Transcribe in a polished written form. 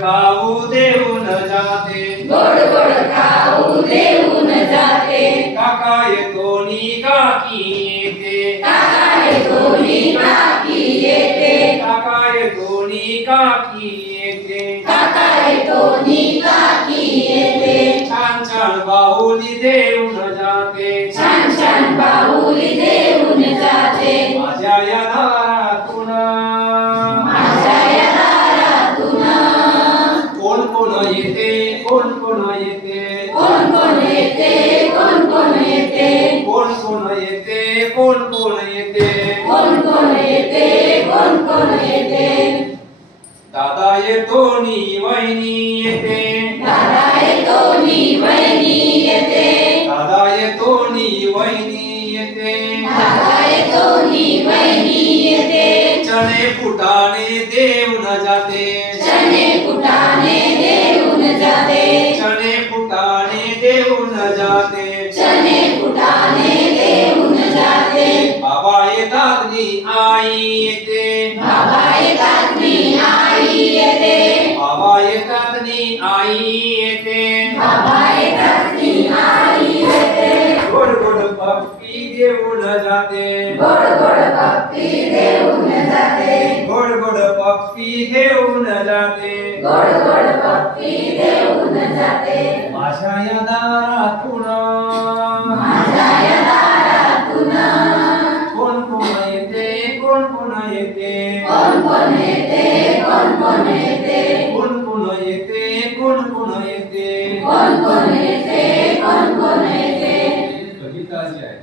खाऊ देऊन जाते, गोड गोड खाऊ देऊन जाते. काका येतो नि काकी येते, काका येतो नि काकी येते. काका येतो नि काकी येते. काका येतो नि काकी येते. छान छान बाहुली देऊन जाते, छान छान बाहुली देऊन जाते. माझ्या या दारातून माझ्या या दारातून कोण कोण येते, कोण कोण येते, कोण कोण येते, कोण कोण येते. कोण कोण येते, कोण कोण येते. कोण कोण येते, कोण कोण येते. दादा येतो नि वहिनी येते, दादा येतो नि वहिनी येते. दादा येतो नि वहिनी येते. दादा येतो नि वहिनी येते. चणे फुटाणे देऊन जाते, चणे फुटाणे देऊन जाते. चणे फुटाणे देऊन जाते. चणे फुटाणे देऊन जाते. बाबा येतात नि आई येते, बाबा येतात नि आई येते. बाबा येतात नि आई येते. बाबा येतात नि आई येते. गोड गोड पप्पी देऊन जाते, गोड गोड पप्पी देऊन जाते. गोड गोड पप्पी घेऊन जाते. गोड गोड पप्पी देऊन जाते. माझ्या या दारातून माझ्या या दारातून कोण कोण येते, कोण कोण येते. कोण कोण येते, कोण कोण येते. कोण कोण येते, कोण कोण येते. कोण कोण येते, कोण कोण येते. कविता जी आहे